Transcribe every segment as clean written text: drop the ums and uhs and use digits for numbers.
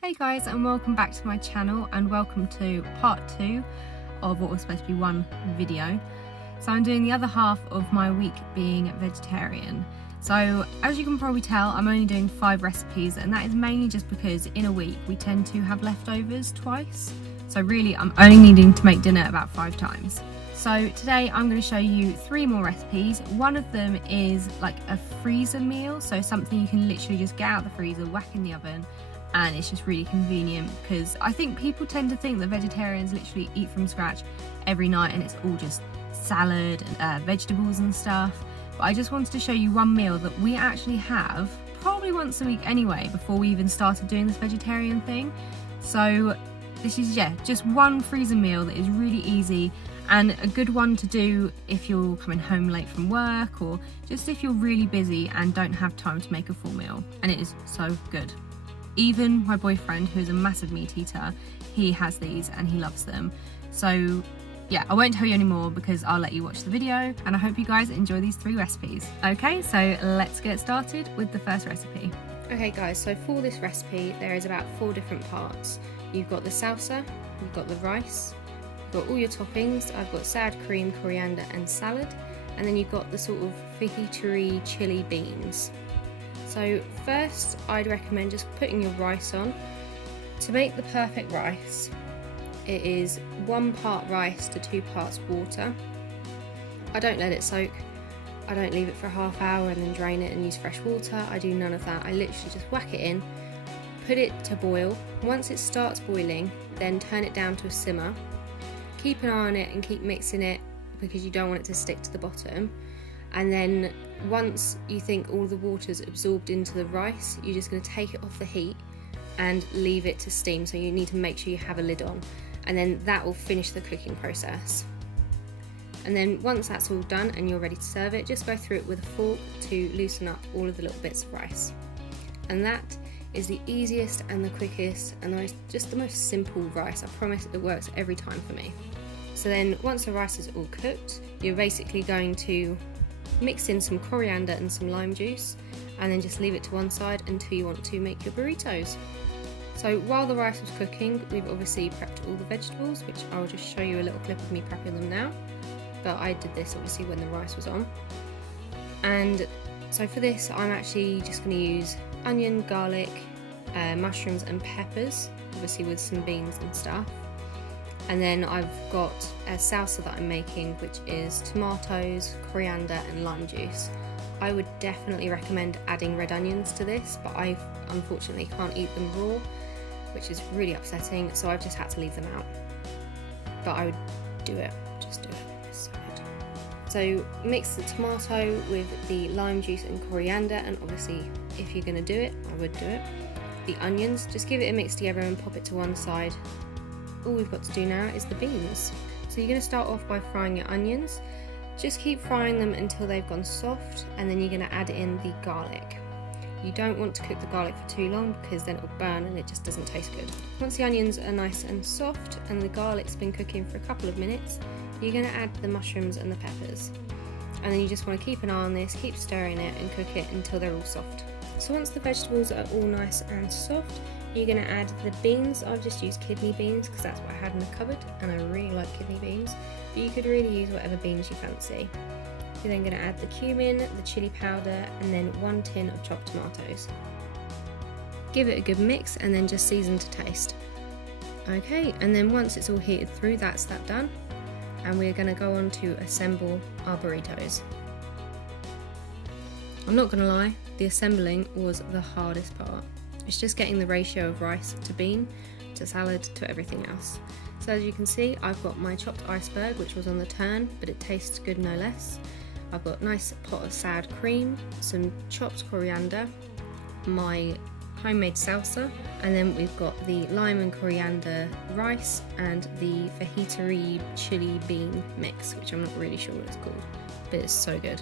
Hey guys, and welcome back to my channel, and welcome to part 2 of what was supposed to be one video. So I'm doing the other half of my week being vegetarian. So as you can probably tell, I'm only doing 5 recipes, and that is mainly just because in a week we tend to have leftovers twice. So really I'm only needing to make dinner about 5 times. So today I'm going to show you 3 more recipes. One of them is like a freezer meal, so something you can literally just get out of the freezer, whack in the oven, and it's just really convenient, because I think people tend to think that vegetarians literally eat from scratch every night and it's all just salad and vegetables and stuff. But I just wanted to show you one meal that we actually have probably once a week anyway, before we even started doing this vegetarian thing. So this is just one freezer meal that is really easy and a good one to do if you're coming home late from work, or just if you're really busy and don't have time to make a full meal. And it is so good. Even my boyfriend, who is a massive meat eater, he has these and he loves them. So yeah, I won't tell you anymore because I'll let you watch the video, and I hope you guys enjoy these 3 recipes. Okay, so let's get started with the first recipe. Okay guys, so for this recipe there is about 4 different parts. You've got the salsa, you've got the rice, you've got all your toppings. I've got sour cream, coriander and salad, and then you've got the sort of fajitari chili beans. So first I'd recommend just putting your rice on. To make the perfect rice, it is 1 part rice to 2 parts water. I don't let it soak. I don't leave it for a half hour and then drain it and use fresh water. I do none of that. I literally just whack it in, put it to boil. Once it starts boiling, then turn it down to a simmer. Keep an eye on it and keep mixing it, because you don't want it to stick to the bottom. And then once you think all the water's absorbed into the rice, you're just going to take it off the heat and leave it to steam. So you need to make sure you have a lid on, and then that will finish the cooking process. And then once that's all done and you're ready to serve it, just go through it with a fork to loosen up all of the little bits of rice. And that is the easiest and the quickest and just the most simple rice. I promise it works every time for me. So then once the rice is all cooked, you're basically going to mix in some coriander and some lime juice, and then just leave it to one side until you want to make your burritos. So while the rice was cooking, we've obviously prepped all the vegetables, which I'll just show you a little clip of me prepping them now. But I did this obviously when the rice was on. And so for this, I'm actually just going to use onion, garlic, mushrooms and peppers, obviously with some beans and stuff. And then I've got a salsa that I'm making, which is tomatoes, coriander and lime juice. I would definitely recommend adding red onions to this, but I unfortunately can't eat them raw, which is really upsetting, so I've just had to leave them out. But I would do it, just do it, it's so good. So mix the tomato with the lime juice and coriander, and obviously if you're going to do it, I would do it. The onions, just give it a mix together and pop it to one side. All we've got to do now is the beans. So you're going to start off by frying your onions. Just keep frying them until they've gone soft, and then you're going to add in the garlic. You don't want to cook the garlic for too long, because then it will burn and it just doesn't taste good. Once the onions are nice and soft and the garlic's been cooking for a couple of minutes, you're going to add the mushrooms and the peppers. And then you just want to keep an eye on this, keep stirring it and cook it until they're all soft. So once the vegetables are all nice and soft, you're going to add the beans. I've just used kidney beans because that's what I had in the cupboard, and I really like kidney beans, but you could really use whatever beans you fancy. You're then going to add the cumin, the chili powder, and then 1 tin of chopped tomatoes. Give it a good mix and then just season to taste. Okay, and then once it's all heated through, that's that done, and we're going to go on to assemble our burritos. I'm not going to lie, the assembling was the hardest part. It's just getting the ratio of rice to bean, to salad, to everything else. So as you can see, I've got my chopped iceberg, which was on the turn, but it tastes good no less. I've got a nice pot of sour cream, some chopped coriander, my homemade salsa, and then we've got the lime and coriander rice and the fajitari chili bean mix, which I'm not really sure what it's called, but it's so good.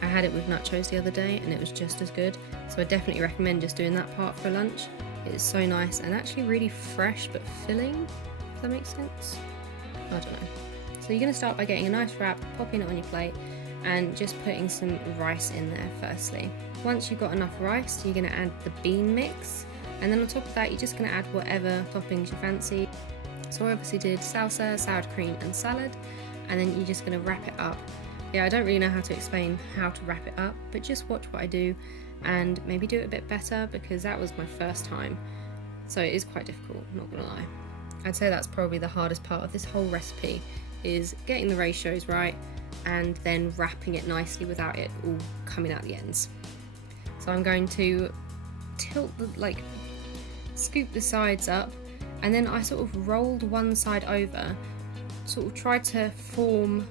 I had it with nachos the other day and it was just as good, so I definitely recommend just doing that part for lunch. It is so nice and actually really fresh but filling, if that makes sense. I don't know. So you're going to start by getting a nice wrap, popping it on your plate, and just putting some rice in there firstly. Once you've got enough rice, you're going to add the bean mix. And then on top of that, you're just going to add whatever toppings you fancy. So I obviously did salsa, sour cream and salad, and then you're just going to wrap it up. Yeah, I don't really know how to explain how to wrap it up, but just watch what I do and maybe do it a bit better, because that was my first time. So it is quite difficult, not gonna lie. I'd say that's probably the hardest part of this whole recipe, is getting the ratios right and then wrapping it nicely without it all coming out the ends. So I'm going to scoop the sides up, and then I sort of rolled one side over, sort of tried to form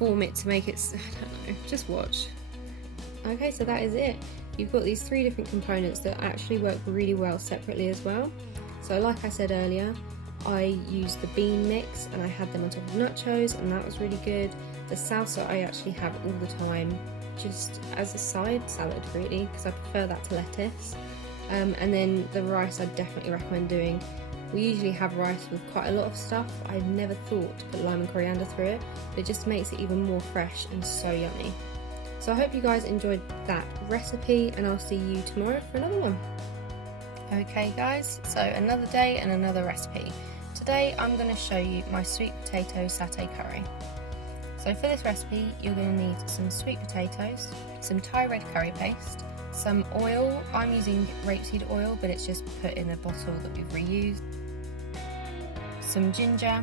it to make it, I don't know, just watch. Okay, so that is it. You've got these 3 different components that actually work really well separately as well. So like I said earlier, I used the bean mix and I had them on top of nachos, and that was really good. The salsa I actually have all the time, just as a side salad really, because I prefer that to lettuce. And then the rice I definitely recommend doing. We usually have rice with quite a lot of stuff. I never thought to put lime and coriander through it, but it just makes it even more fresh and so yummy. So I hope you guys enjoyed that recipe, and I'll see you tomorrow for another one. Okay guys, so another day and another recipe. Today I'm going to show you my sweet potato satay curry. So for this recipe you're going to need some sweet potatoes, some Thai red curry paste, some oil. I'm using rapeseed oil, but it's just put in a bottle that we've reused. Some ginger,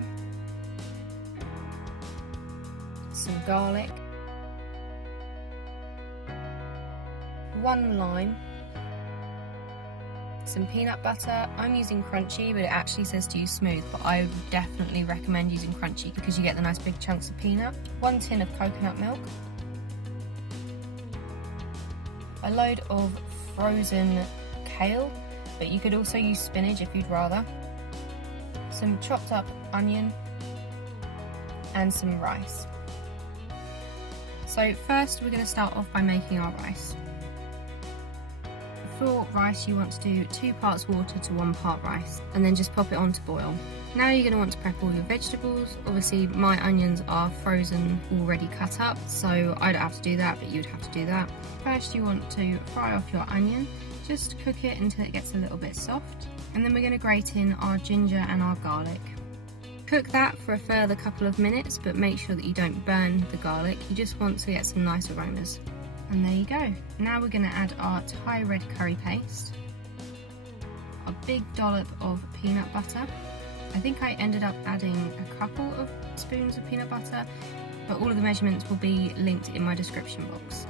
some garlic, 1 lime, some peanut butter. I'm using crunchy, but it actually says to use smooth, but I would definitely recommend using crunchy because you get the nice big chunks of peanut. 1 tin of coconut milk, a load of frozen kale, but you could also use spinach if you'd rather, some chopped up onion, and some rice. So first we're going to start off by making our rice. For rice you want to do 2 parts water to 1 part rice, and then just pop it on to boil. Now you're going to want to prep all your vegetables. Obviously my onions are frozen, already cut up, so I don't have to do that, but you'd have to do that. First you want to fry off your onion, just cook it until it gets a little bit soft, and then we're going to grate in our ginger and our garlic. Cook that for a further couple of minutes, but make sure that you don't burn the garlic, you just want to get some nice aromas. And there you go. Now we're going to add our Thai red curry paste, a big dollop of peanut butter. I think I ended up adding a couple of spoons of peanut butter, but all of the measurements will be linked in my description box.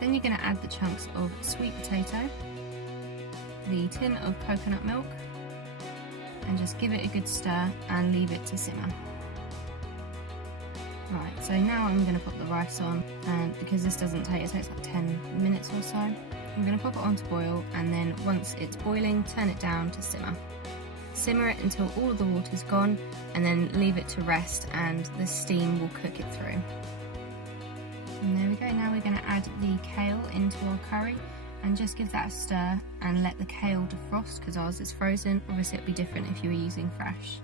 Then you're going to add the chunks of sweet potato, the tin of coconut milk, and just give it a good stir and leave it to simmer. Right, so now I'm going to put the rice on, and because this doesn't take, it takes like 10 minutes or so, I'm going to pop it on to boil, and then once it's boiling, turn it down to simmer. Simmer it until all of the water's gone, and then leave it to rest, and the steam will cook it through. And there we go. Now we're going to add the kale into our curry, and just give that a stir and let the kale defrost, because ours is frozen. Obviously it'd be different if you were using fresh.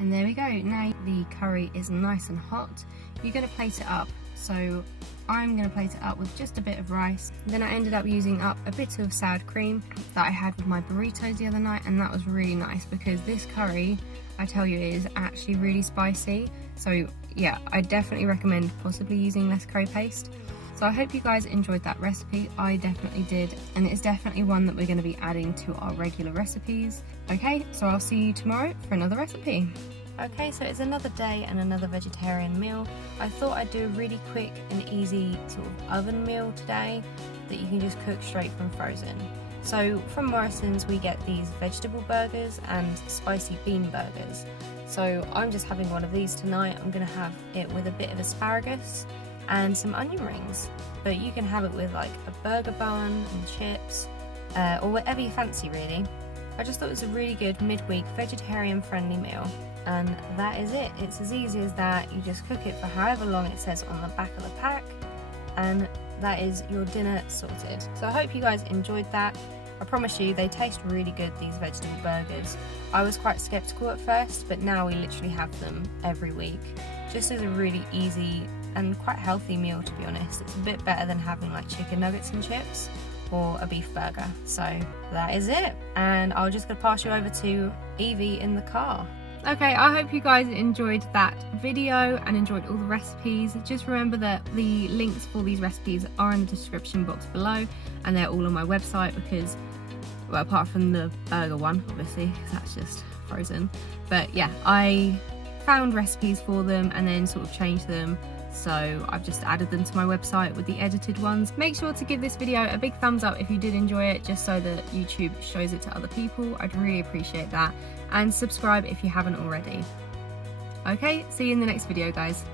And there we go. Now the curry is nice and hot. You're going to plate it up. So I'm going to plate it up with just a bit of rice. Then I ended up using up a bit of sour cream that I had with my burritos the other night, and that was really nice because this curry, I tell you, is actually really spicy. So yeah, I definitely recommend possibly using less curry paste. So I hope you guys enjoyed that recipe. I definitely did, and it's definitely one that we're going to be adding to our regular recipes. Okay, so I'll see you tomorrow for another recipe. Okay, so it's another day and another vegetarian meal. I thought I'd do a really quick and easy sort of oven meal today that you can just cook straight from frozen. So from Morrison's we get these vegetable burgers and spicy bean burgers. So I'm just having one of these tonight. I'm going to have it with a bit of asparagus and some onion rings, but you can have it with like a burger bun and chips, or whatever you fancy really. I just thought it was a really good midweek vegetarian friendly meal, and that is it. It's as easy as that. You just cook it for however long it says on the back of the pack, and that is your dinner sorted. So I hope you guys enjoyed that. I promise you they taste really good, these vegetable burgers. I was quite skeptical at first, but now we literally have them every week, just as a really easy and quite healthy meal, to be honest. It's a bit better than having like chicken nuggets and chips, or a beef burger. So that is it, and I'll just gonna pass you over to Evie in the car. Okay, I hope you guys enjoyed that video and enjoyed all the recipes. Just remember that the links for these recipes are in the description box below, and they're all on my website because, well, apart from the burger one, obviously, because that's just frozen. But yeah, I found recipes for them and then sort of changed them. So I've just added them to my website with the edited ones. Make sure to give this video a big thumbs up if you did enjoy it, just so that YouTube shows it to other people. I'd really appreciate that. And subscribe if you haven't already. Okay, see you in the next video, guys.